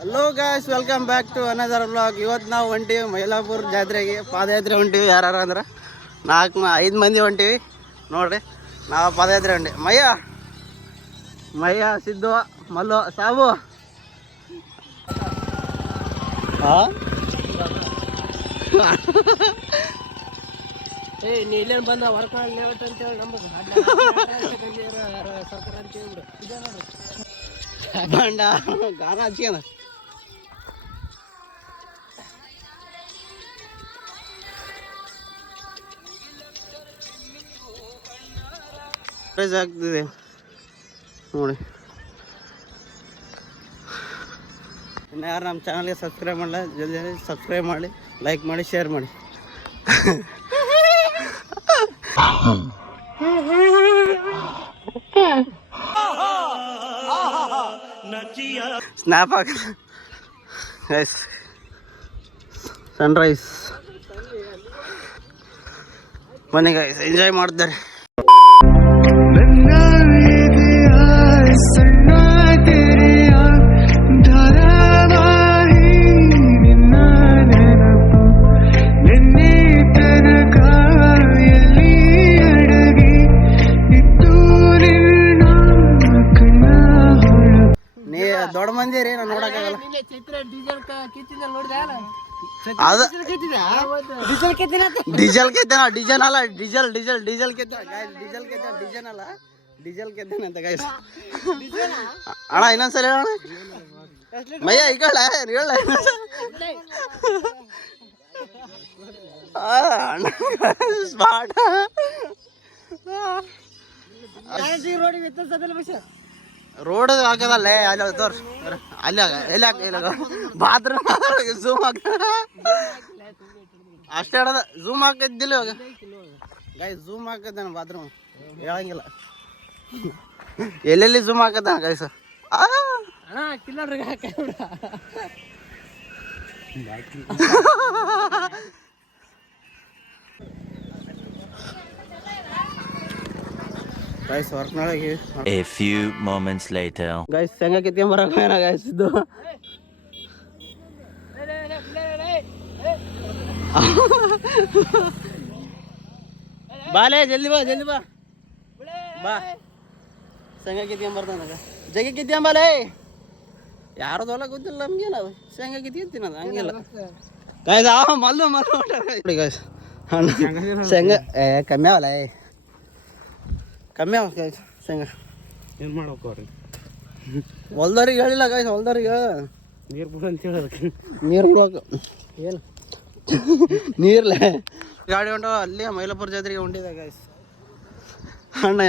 Hello guys, welcome back to another vlog. ಇವತ್ತು ನಾವು ಹೊಂಟೀವಿ ಮೈಲಾಪುರ ಜಾತ್ರೆಗೆ. ಪಾದಯಾತ್ರೆ ಹೊಂಟೀವಿ. ಯಾರು ಅಂದ್ರೆ 5 ಮಂದಿ ಹೊಂಟೀವಿ ನೋಡ್ರಿ. ನಾವು ಪಾದಯಾತ್ರೆ ಹೊಂಟೀವಿ. ಮಯ್ಯ ಸಿದ್ದು, ಮಲ್ಲು, ಸಾಬು. ನೀ ಇಲ್ಲೇನು ಬಂದ ವರ್ಕ್ ಮಾಡಿ ಅಂತೇಳಿ ನಮ್ಗೆ ಸರ್ಕಾರ ಅಂತ ಹೇಳ್ಬಿಡು. ಬಂಡ ಗಾನ ಹಚ್ಚಿನ ಆಗ್ತಿದೆ ನೋಡಿ. ಇನ್ನು ಯಾರು ನಮ್ಮ ಚಾನಲ್ಗೆ ಸಬ್ಸ್ಕ್ರೈಬ್ ಮಾಡಲ್ಲ, ಜಲ್ದಿ ಸಬ್ಸ್ಕ್ರೈಬ್ ಮಾಡಿ, ಲೈಕ್ ಮಾಡಿ, ಶೇರ್ ಮಾಡಿ. ಸ್ನ್ಯಾಪ್ ಹಾಕ ಗೈಸ್. ಸನ್ರೈಸ್ ಬನ್ನಿ ಗೈಸ್, ಎಂಜಾಯ್ ಮಾಡ್ತಾರೆ. ದೊಡ್ಡ ಮಂದಿ ರೀ, ನಾನು ನೋಡಕ್ಕಾಗಲ್ಲ. ಡೀಸೆಲ್ ಕೆತ್ತನ, ಡೀಸೆಲ್ ಅಲ್ಲ, ಡೀಸೆಲ್ ಡೀಸೆಲ್ ಡೀಸೆಲ್ ಕೆತ್ತ ಡೀಸೆಲ್ ಕೆತ್ತ ಡೀಸೆಲ್ ಅಲ್ಲ, ಡೀಸೆಲ್ ಕೆತ್ತನ ಅಂತ ಗೈಸ್. ಅಣ್ಣ ಇನ್ನೊಂದ್ಸಲ ಹೇಳೋಣ. ಮಯ್ಯ ಈಗ ಹೇಳ ಸ್ಮಾರ್ಟ್ ರೋಡ್ ಹಾಕದಲ್ಲೇ. ಅಲ್ಲಿ ತೋರ್ಸ್ ಅಲ್ಲಿ ಎಲ್ಲಿ ಬಾತ್ರೂಮ್ ಝೂಮ್ ಹಾಕ ಅಷ್ಟೇ ಹೇಳದ. ಝೂಮ್ ಹಾಕಿದ್ದಿಲ್ಲ ಇವಾಗ ಗೈ, ಝೂಮ್ ಹಾಕದ ಬಾತ್ರೂಮ್ ಹೇಳಂಗಿಲ್ಲ. ಎಲ್ಲೆಲ್ಲಿ ಝೂಮ್ ಹಾಕದ ಗೈ ಸರ್. ಗೈಸ್ ಹೊರನಾಳಿಗೆ A few moments later. Guys ಶೇಂಗಾ ಕಿತ್ಕೊಂಬರಕ ಏನ ಗೈಸ್ ಇದು. ಬಾಲೇ ಜಲ್ದಿ ಬಾ, ಜಲ್ದಿ ಬಾ ಬಾ. ಶೇಂಗಾ ಕಿತ್ಕೊಂಬರ್ತಾನ ಜಗಿ ಕಿತ್ಕೊಂಬಾಲೇ. ಯಾರದು ಹೊಲ ಗೊತ್ತಿಲ್ಲ ನಮ್ಗೆ. ನಾವು ಶೇಂಗಾ ಕಿತ್ಕೊಂತೀನದ ಹಂಗಿಲ್ಲ ಗೈಸ್. ಮಲ್ಲು ಮಲ್ಲು ನೋಡಿ ಗೈಸ್. ಶೇಂಗಾ ಕಮ್ಮಿ ಅವಲ್ಲ, ಕಮ್ಮಿ ಅವ ಗೈಸ್ ಶೇಂಗಾ. ಏನು ಮಾಡ್ಬೇಕು ಅವ್ರಿಗೆ? ಹೊಲ್ದವ್ರಿಗೆ ಹೇಳಿಲ್ಲ ಗೈಸ್, ಹೊಲ್ದವ್ರಿಗೆ ನೀರು ಬಿಡು ಅಂತ ಹೇಳೋದಕ್ಕೆ. ನೀರು ಬಿಡ್ಬೇಕು. ಏನು ನೀರ್ಲೆ ಗಾಡಿ ಹೊಂಟವ ಅಲ್ಲಿ ಮೈಲಾಪುರ ಜಾತ್ರೆಗೆ ಹೊಂಟಿದೆ ಗೈಸ್. ಅಣ್ಣ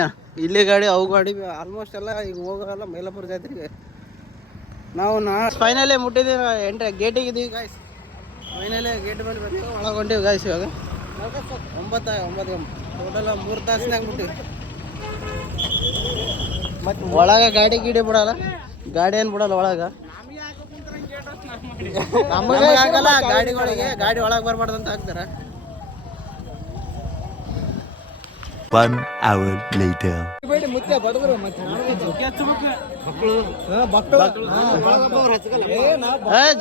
ಇಲ್ಲಿ ಗಾಡಿ, ಅವು ಗಾಡಿ ಆಲ್ಮೋಸ್ಟ್ ಎಲ್ಲ ಈಗ ಹೋಗಲ್ಲ ಮೈಲಾಪುರ ಜಾತ್ರೆಗೆ. ನಾವು ಫೈನಲ್ಲೇ ಮುಟ್ಟಿದ್ದೀವಿ, ಗೇಟಿಗೆ ಇದ್ದೀವಿ ಗೈಸ್. ಫೈನಲ್ಲೇ ಗೇಟ್ ಮೇಲೆ ಬಂದು ಒಳಗೆ ಹೊಂಟೀವಿ ಗೈಸ್. ಇವಾಗ 9 ಟೋಟಲ್ 3 ತಾಸಿನಾಗ ಮುಟ್ಟಿವಿ. ಮತ್ತು ಒಳಗೆ ಗಾಡಿ ಬಿಡಲ್ಲ, ಗಾಡಿ ಏನು ಬಿಡಲ್ಲ ಒಳಗೆ. ನಮಗೆ ಆಗಲ್ಲ ಗಾಡಿಗಳಿಗೆ, ಗಾಡಿ ಒಳಗೆ ಬರ್ಬಾರ್ದು ಅಂತ ಹಾಕ್ತಾರೆ. 1 hour later.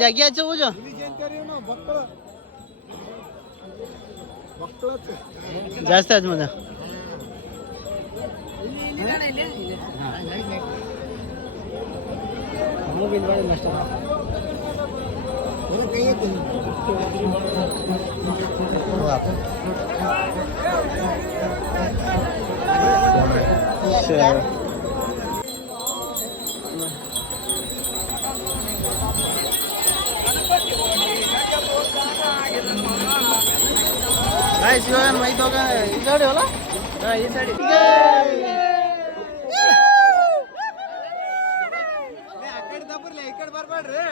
ಜಗ್ಗಿ ಹಚ್ಚು ಪೂಜು ಜಾಸ್ತಿ ಹಚ್ಚು ಮಜಾ. ಇವಾಗ ಮೈತ್ ಹೋಗ ಈ ಸೈಡ್ ಅಲ್ಲ, ಈ ಸೈಡ್ ಈ ಕಡೆ ಬರ್ಬೇಡ್ರಿ.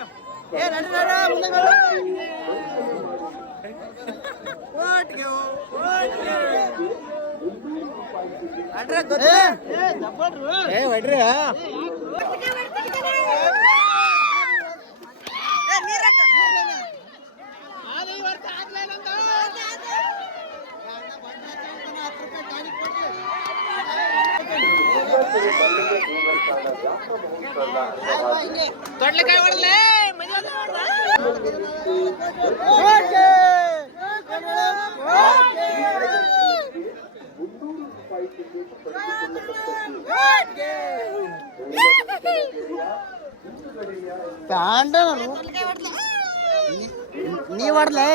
ತೊಡ್ಲಿಕಾಯಿ ಹೊಡ್ಲೆ ಮನೆ ಪ್ಯಾಂಟ ನೀ ಹೊಡ್ಲೇ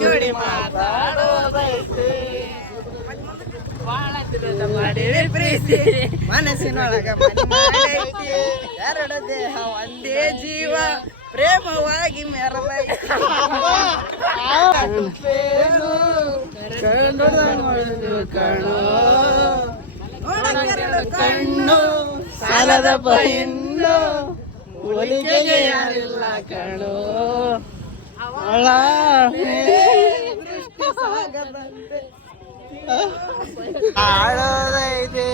ಜೋಡಿ ಮಾತಾಡೋದೈತೆ ಮಾಡಿವೆ ಪ್ರೀತಿ ಮನಸ್ಸಿನೊಳಗ ಮನೆ ಮಾಡೈತಿ ಎರಡು ದೇಹ ಒಂದೇ ಜೀವ ಪ್ರೇಮವಾಗಿ ಮೆರವೈತಿ ಕಣ್ಣು ಸಾಲದ ಬಹಿನ್ನು ಹೋಲಿಕೆಗೆ ಯಾರಿಲ್ಲ ಕಣೋ ಅವಳ ಆಡೋದೈತೆ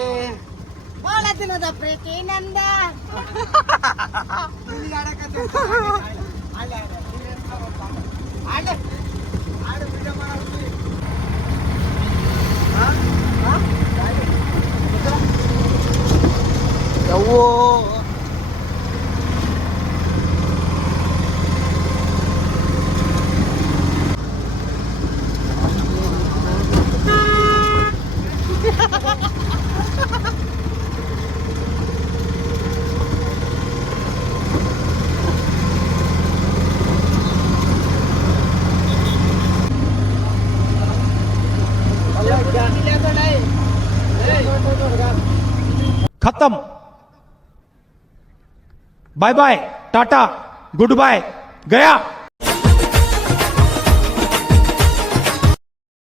ಬಾಳ ದಿನದ ಪ್ರೀತಿ ನಂದ ಯವ್ವೋ खत्म bye bye tata goodbye गया